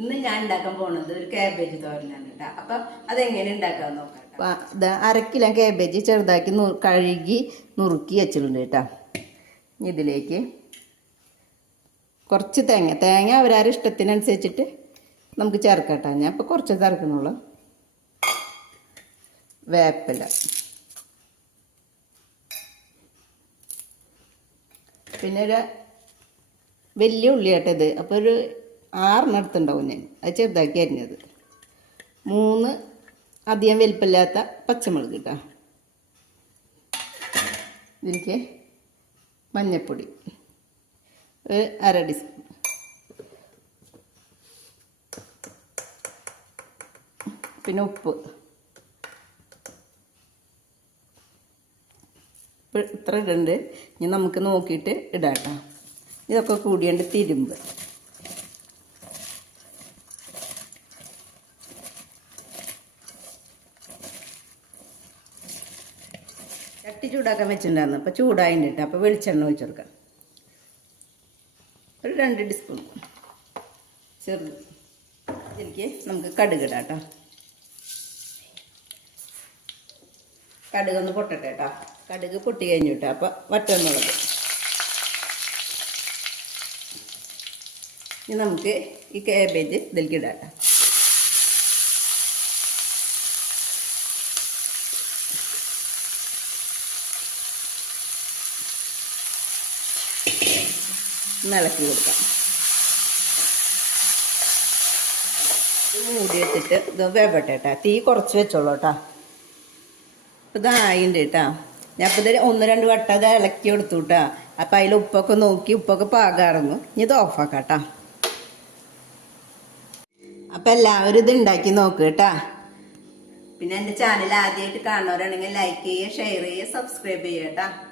ഇന്ന് ഞാൻ ഉണ്ടാക്കാൻ പോണത് ഒരു കാബേജ് തോരനാണ് കേട്ടോ അപ്പൊ അതെങ്ങനെ ഉണ്ടാക്കാന്ന് നോക്കാം അര കാബേജ് ചെറുതാക്കി കഴുകി നുറുക്കി വെച്ചിട്ടുണ്ട് കേട്ടോ ഇതിലേക്ക് കുറച്ച് തേങ്ങ. തേങ്ങ അവരാരും ഇഷ്ടത്തിനനുസരിച്ചിട്ട് നമുക്ക് ചേർക്കാം കേട്ടോ ഞാൻ ഇപ്പോൾ കുറച്ച് ചേർക്കുന്നുള്ളൂ. വേപ്പില. പിന്നെ ഒരു വലിയ ഉള്ളി കേട്ടോ ഇത്. അപ്പോൾ ഒരു ആറെണ്ണം അടുത്തുണ്ടാവും ഞാൻ. അത് ചെറുതാക്കി അരിഞ്ഞത്. മൂന്ന് അധികം വലിപ്പമില്ലാത്ത പച്ചമുളക് കേട്ടോ ഇതിലേക്ക് മഞ്ഞപ്പൊടി. ഒരു അര ടീസ്പൂൺ. പിന്നെ ഉപ്പ്. ഇത്ര ഇടുന്നുണ്ട് ഇനി നമുക്ക് നോക്കിയിട്ട് ഇടാം കേട്ടോ ഇതൊക്കെ കൂടിയുണ്ട് തിരുമ്പ്. ചട്ടി ചൂടാക്കാൻ വെച്ചിട്ടുണ്ടായിരുന്നു. അപ്പോൾ ചൂടായിട്ട് അപ്പോൾ വെളിച്ചെണ്ണ ഒഴിച്ച് കൊടുക്കാം. ഒരു രണ്ട് ടീസ്പൂൺ. ചെറു ഇതിലേക്ക് നമുക്ക് കടുക് ഇടാം കേട്ടോ. കടുക് ഒന്ന് പൊട്ടട്ടെ കേട്ടോ. കടുക് പൊട്ടി കഴിഞ്ഞു കേട്ടോ. അപ്പോൾ വറ്റമുളക് ഇനി നമുക്ക് ഈ കാബേജ് ഇതിലേക്ക് ഇടാം കേട്ടോ. ഇളക്കി കൊടുക്കാം. മൂടി വെച്ചിട്ട് ഇത് വേവട്ടെ കേട്ടോ തീ കുറച്ച് വെച്ചോളൂ കേട്ടോ അപ്പം ഇതായിണ്ട് കേട്ടോ ഞാൻ ഇപ്പം ഇത് ഒന്ന് രണ്ട് വട്ടം അത് ഇളക്കി കൊടുത്തു കേട്ടോ അപ്പം അതിൽ ഉപ്പൊക്കെ നോക്കി ഉപ്പൊക്കെ പാകാറുന്നു ഇനി ഇത് ഓഫാക്കാം കേട്ടോ അപ്പം എല്ലാവരും ഇത് ഉണ്ടാക്കി നോക്ക് കേട്ടാ പിന്നെ എന്റെ ചാനൽ ആദ്യമായിട്ട് കാണുന്നവരാണെങ്കിൽ ലൈക്ക് ചെയ്യുക ഷെയർ ചെയ്യുക സബ്സ്ക്രൈബ് ചെയ്യുക കേട്ടോ